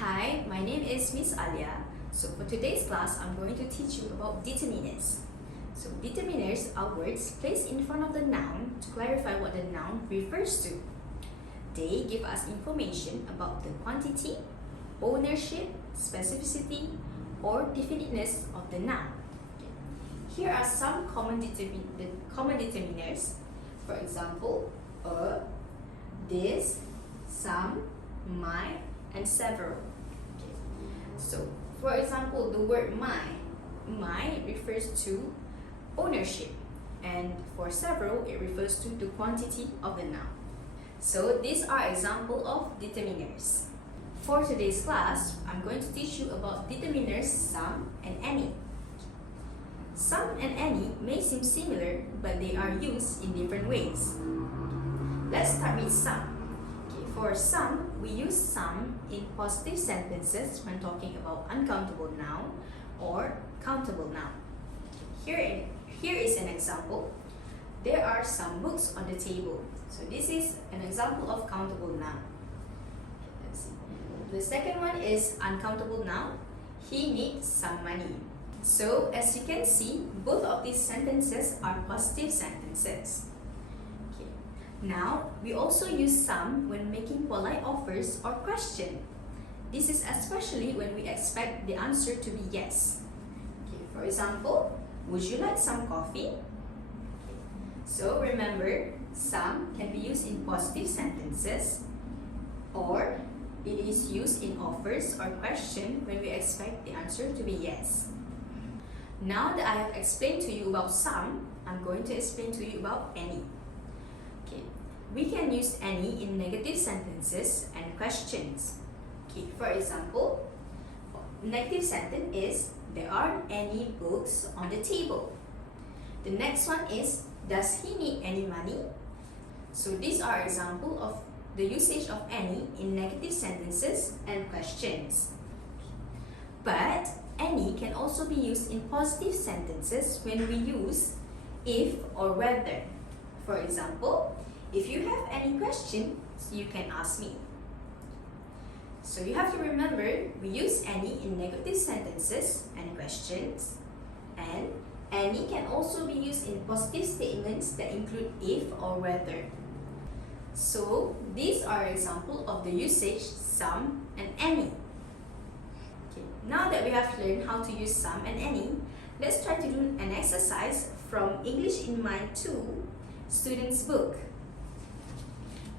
Hi, my name is Miss Alia. So for today's class, I'm going to teach you about determiners. So determiners are words placed in front of the noun to clarify what the noun refers to. They give us information about the quantity, ownership, specificity, or definiteness of the noun. Here are some common determiners. For example, a, this, some, my, and several. So, for example, the word my refers to ownership, and for several, it refers to the quantity of the noun. So, these are examples of determiners. For today's class, I'm going to teach you about determiners some and any. Some and any may seem similar, but they are used in different ways. Let's start with some. For some, we use some in positive sentences when talking about uncountable noun or countable noun. Here is an example. There are some books on the table. So this is an example of countable noun. Let's see. The second one is uncountable noun. He needs some money. So as you can see, both of these sentences are positive sentences. Now, we also use some when making polite offers or question. This is especially when we expect the answer to be yes. For example, would you like some coffee? So remember, some can be used in positive sentences, or it is used in offers or question when we expect the answer to be yes. Now that I have explained to you about some, I'm going to explain to you about any. We can use any in negative sentences and questions. For example, negative sentence is, there aren't any books on the table. The next one is, does he need any money? So these are examples of the usage of any in negative sentences and questions. But any can also be used in positive sentences when we use if or whether. For example, if you have any questions, you can ask me. So you have to remember, we use any in negative sentences and questions, and any can also be used in positive statements that include if or whether. So these are examples of the usage some and any. Now that we have learned how to use some and any, let's try to do an exercise from English in Mind 2 student's book.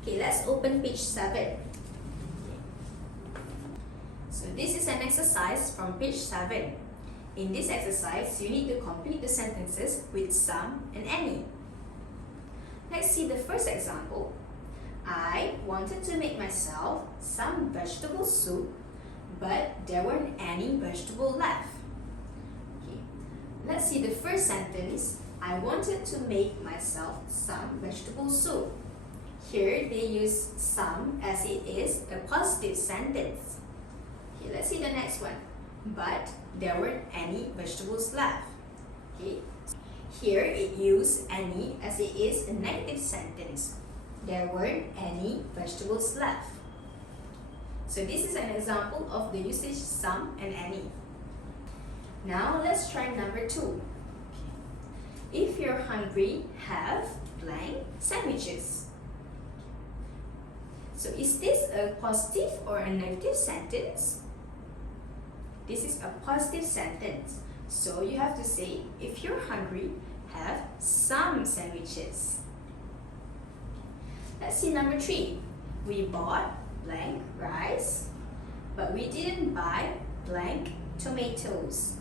Let's open page 7. So this is an exercise from page 7. In this exercise, you need to complete the sentences with some and any. Let's see the first example. I wanted to make myself some vegetable soup, but there weren't any vegetable left. Let's see the first sentence. I wanted to make myself some vegetable soup. Here they use some as it is a positive sentence. Let's see the next one. But there weren't any vegetables left. Here it used any as it is a negative sentence. There weren't any vegetables left. So this is an example of the usage some and any. Now let's try number 2. If you're hungry, have blank sandwiches. So is this a positive or a negative sentence? This is a positive sentence. So you have to say, if you're hungry, have some sandwiches. Let's see number 3. We bought blank rice, but we didn't buy blank tomatoes.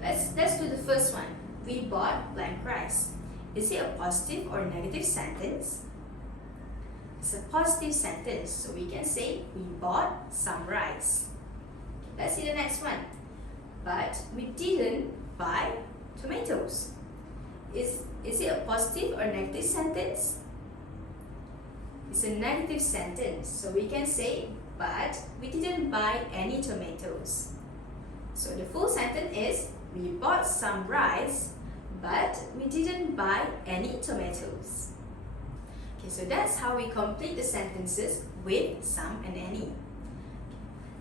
Let's do the first one. We bought blank rice. Is it a positive or negative sentence? It's a positive sentence, so we can say we bought some rice. Let's see the next one. But we didn't buy tomatoes. Is it a positive or negative sentence? It's a negative sentence, so we can say but we didn't buy any tomatoes. So the full sentence is, we bought some rice, but we didn't buy any tomatoes. So that's how we complete the sentences with some and any.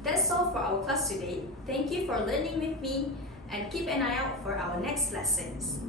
That's all for our class today. Thank you for learning with me and keep an eye out for our next lessons.